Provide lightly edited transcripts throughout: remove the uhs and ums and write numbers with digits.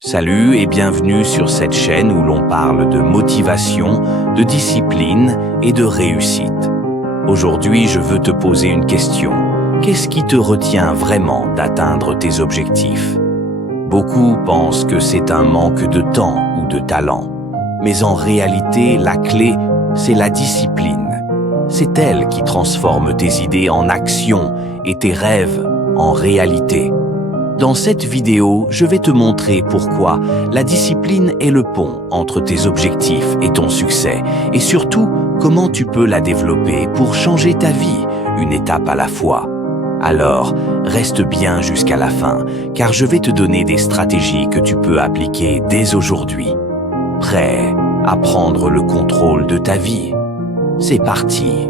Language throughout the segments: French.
Salut et bienvenue sur cette chaîne où l'on parle de motivation, de discipline et de réussite. Aujourd'hui, je veux te poser une question. Qu'est-ce qui te retient vraiment d'atteindre tes objectifs? Beaucoup pensent que c'est un manque de temps ou de talent. Mais en réalité, la clé, c'est la discipline. C'est elle qui transforme tes idées en action et tes rêves en réalité. Dans cette vidéo, je vais te montrer pourquoi la discipline est le pont entre tes objectifs et ton succès, et surtout, comment tu peux la développer pour changer ta vie, une étape à la fois. Alors, reste bien jusqu'à la fin, car je vais te donner des stratégies que tu peux appliquer dès aujourd'hui. Prêt à prendre le contrôle de ta vie? C'est parti!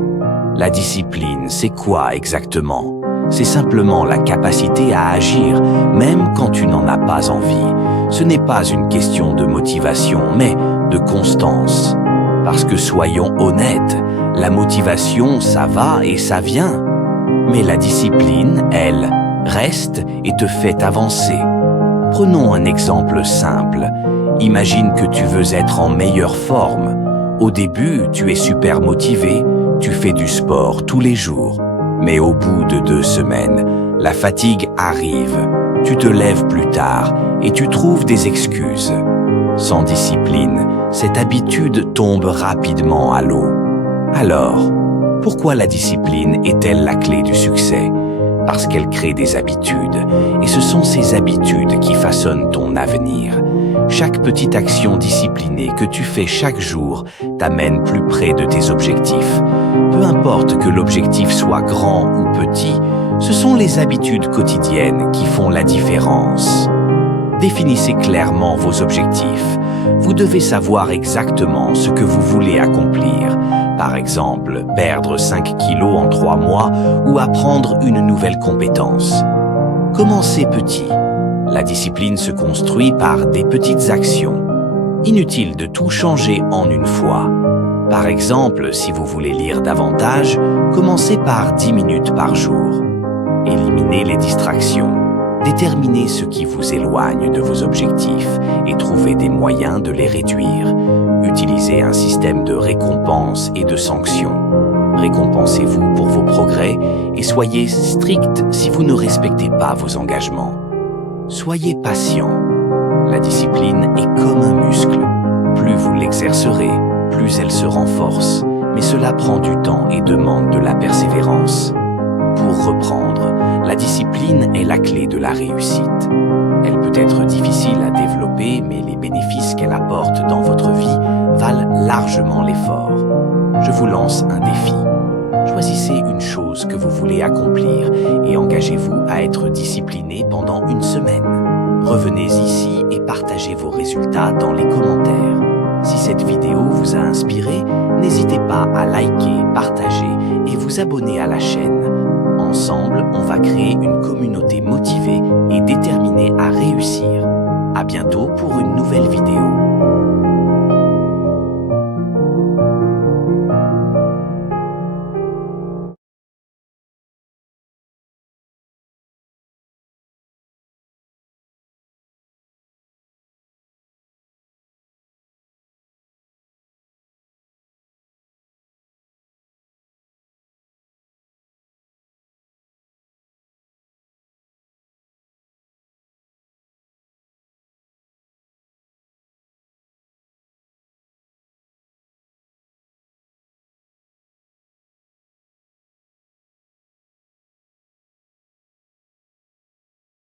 La discipline, c'est quoi exactement? C'est simplement la capacité à agir, même quand tu n'en as pas envie. Ce n'est pas une question de motivation, mais de constance. Parce que soyons honnêtes, la motivation, ça va et ça vient. Mais la discipline, elle, reste et te fait avancer. Prenons un exemple simple. Imagine que tu veux être en meilleure forme. Au début, tu es super motivé, tu fais du sport tous les jours. Mais au bout de 2 semaines, la fatigue arrive, tu te lèves plus tard et tu trouves des excuses. Sans discipline, cette habitude tombe rapidement à l'eau. Alors, pourquoi la discipline est-elle la clé du succès? Parce qu'elle crée des habitudes, et ce sont ces habitudes qui façonnent ton avenir. Chaque petite action disciplinée que tu fais chaque jour t'amène plus près de tes objectifs. Peu importe que l'objectif soit grand ou petit, ce sont les habitudes quotidiennes qui font la différence. Définissez clairement vos objectifs. Vous devez savoir exactement ce que vous voulez accomplir. Par exemple, perdre 5 kilos en 3 mois ou apprendre une nouvelle compétence. Commencez petit. La discipline se construit par des petites actions. Inutile de tout changer en une fois. Par exemple, si vous voulez lire davantage, commencez par 10 minutes par jour. Éliminez les distractions. Déterminez ce qui vous éloigne de vos objectifs et trouvez des moyens de les réduire. Utilisez un système de récompense et de sanctions. Récompensez-vous pour vos progrès et soyez strict si vous ne respectez pas vos engagements. Soyez patient. La discipline est comme un muscle. Plus vous l'exercerez, plus elle se renforce. Mais cela prend du temps et demande de la persévérance. Pour reprendre, la discipline est la clé de la réussite. Elle peut être difficile à développer, mais les bénéfices qu'elle apporte dans votre vie valent largement l'effort. Je vous lance un défi. Choisissez une chose que vous voulez accomplir et engagez-vous à être discipliné pendant 1 semaine. Revenez ici et partagez vos résultats dans les commentaires. Si cette vidéo vous a inspiré, n'hésitez pas à liker, partager et vous abonner à la chaîne. Ensemble, on va créer une communauté motivée et déterminée à réussir. À bientôt pour une nouvelle vidéo.